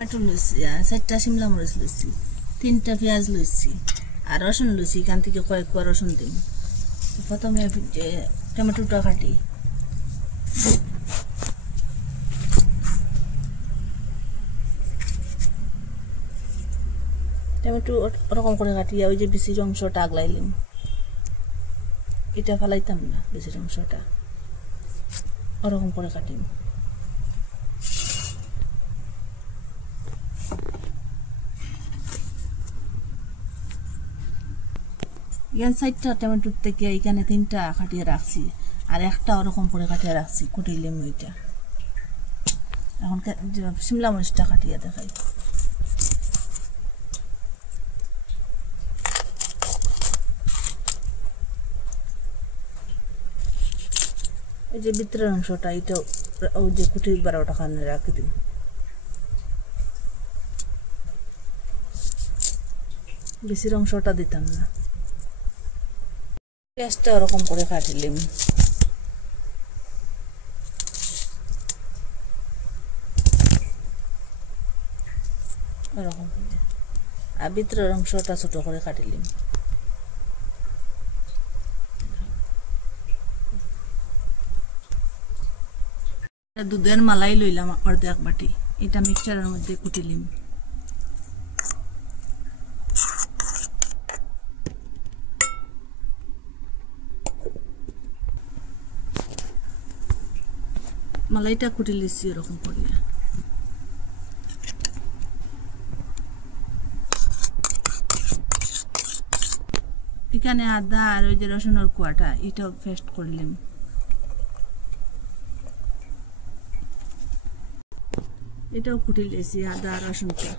টমেটো লইছি আর 4টা শিমলা মরিচ লইছি 3টা পেঁয়াজ লইছি আর রসুন লইছি এখান থেকে কয়েক কোয়া রসুন দিন প্রথমে টমেটোটা কাটি টমেটো ওরকম করে কাটিয়া ওই যে বিচির অংশটা আগলাইলাম এটা ফেলাইতাম না বিচির অংশটা ওরকম করে কাটিম এখানে 4টা টমেটোর থেকে এখানে 3টা কাটিয়ে রাখছি আর একটা ওরকম করে কাটিয়ে রাখছি কুটিলাম ওইটা এখন শিমলা মরিচটা কাটিয়ে দেখাই এই যে ভিতরের অংশটা এটা ওই যে কুটি 12টা খানে রাখি দিই বেশির অংশটা দিতাম না পেঁয়াজটা ওরকম করে কাটিলাম ওরকম আর ভিতরের অংশটা ছোট করে কাটিলাম দুধের মালাই লইলাম অর্ধেক বাটি এটা মিক্সচারের মধ্যে কুটিলাম মালাইটা কুটি লিছি এরকম করিয়া এখানে আদা আর ওই যে রসুনের কুয়াটা এটাও পেস্ট করলাম এটাও কুটি লিছি আদা আর রসুনটা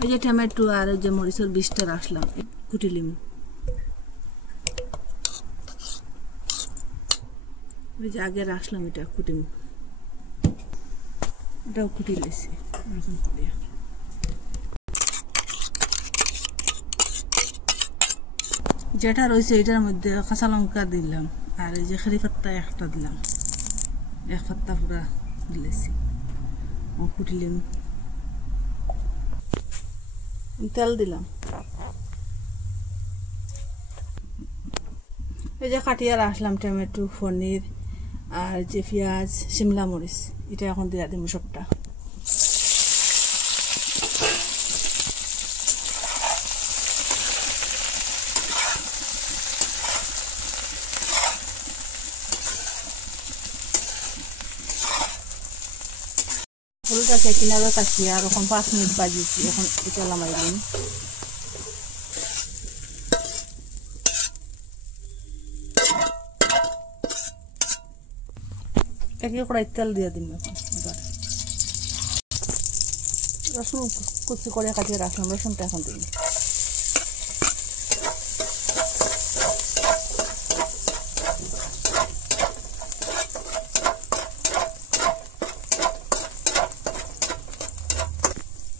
ওই যে টমেটো আর ওই যে মরিচের বীজটা রাখলাম কুটিলিম ওই যে আগে রাখলাম এটা কুটিম এটাও কুটি লেছি এরকম করিয়া যেটা রয়েছে এটার মধ্যে কাঁচা লঙ্কা দিলাম আর এই যে খারি পাত্তা একটা দিলাম এক পাত্তা পুরা দিলেছি কুটিলিম তেল দিলাম এই যে কাটিয়া রাখলাম টমেটো পনির আর যে পেঁয়াজ শিমলা মরিচ এটা এখন দিয়া দিব সবটা ফুলটাকে কিনারে কাটিয়া এরকম 5 মিনিট বাজিয়েছি এখন এটা নামাইলাম একই কড়াই তেল দিয়ে দিন এখন রসুন কুচি করে কাটিয়ে রাখলাম রসুনটা এখন দিন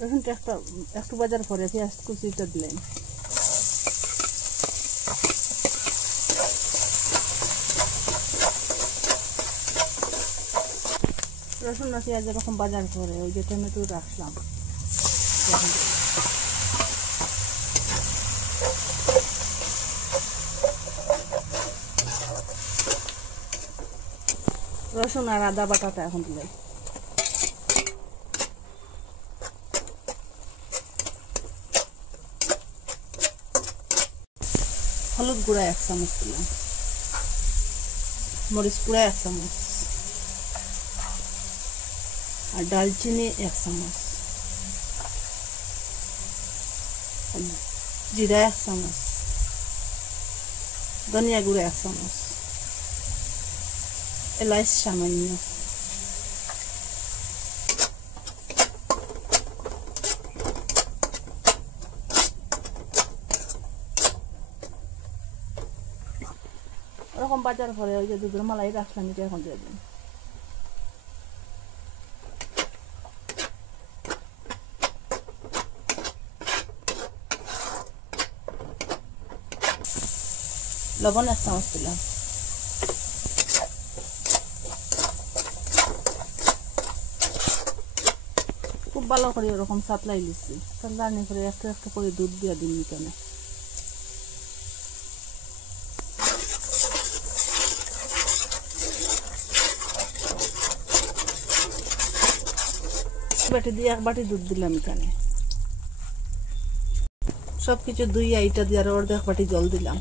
রসুনটা একটু বাজার পরে পেঁয়াজ কুচিটা দিলেন রসুন আর পেঁয়াজ এরকম বাজার করে ওই যে টমেটো রাখলাম রসুন আর আদা বাটাটা এখন দিলে হলুদ গুঁড়া 1 চামচ দিলাম মরিচ গুঁড়া 1 চামচ আর দালচিনি 1 চামচ জিরা 1 চামচ ধনিয়া গুঁড়া 1 চামচ এলাচ সামান্য ওরকম বাজার পরে ওই যে দুধের মালাই রাখলাম এটা এখন দিয়ে দিন লবণ 1 চামচ দিলাম ভালো করে ওরকম সাতলাই লিছি, সাতলানি করে একটু একটু করে দুধ দিয়ে দিন এখানে। বাটি দিয়ে এক বাটি দুধ দিলাম এখানে, সবকিছু দুই আইটা দিয়ে আর অর্ধেক বাটি জল দিলাম।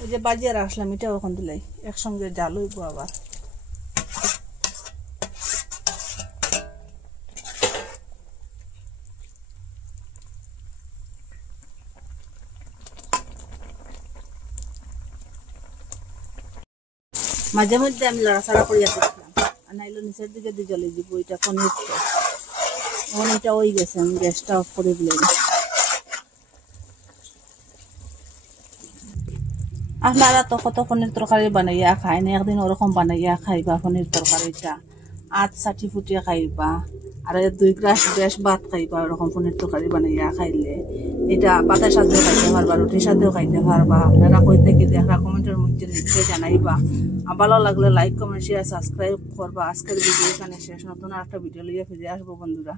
ওই যে বাজিয়ে রাখলাম এটা ওখান দিলাই একসঙ্গে জাল হইব আবার। মাঝে মধ্যে আমি লড়াছাড়া করিয়া দিচ্ছিলাম, আর নাইলে নিচের দিকে দিয়ে জলে দিব। এটা পনির এখন এটা হয়ে গেছে, আমি গ্যাসটা অফ করে দিলাম। আপনারা তো কত পনির তরকারি বানাইয়া খাই না, একদিন ওরকম বানাইয়া খাইবা পনির তরকারিটা, আট চাটি ফুটিয়ে খাইবা, আর 2 গ্লাস বেশ ভাত খাইবা। ওরকম পনির তরকারি বানাইয়া খাইলে এটা পাতার সাথেও খাইতে পারবা, রুটির সাথেও খাইতে পারবা। আপনারা কই থেকে দেখা কমেন্টের মধ্যে নিচে জানাইবা। ভালো লাগলে লাইক কমেন্ট শেয়ার সাবস্ক্রাইব করবা। আজকের ভিডিও এখানে শেষ, নতুন একটা ভিডিও লিয়ে ফিরে আসবো বন্ধুরা।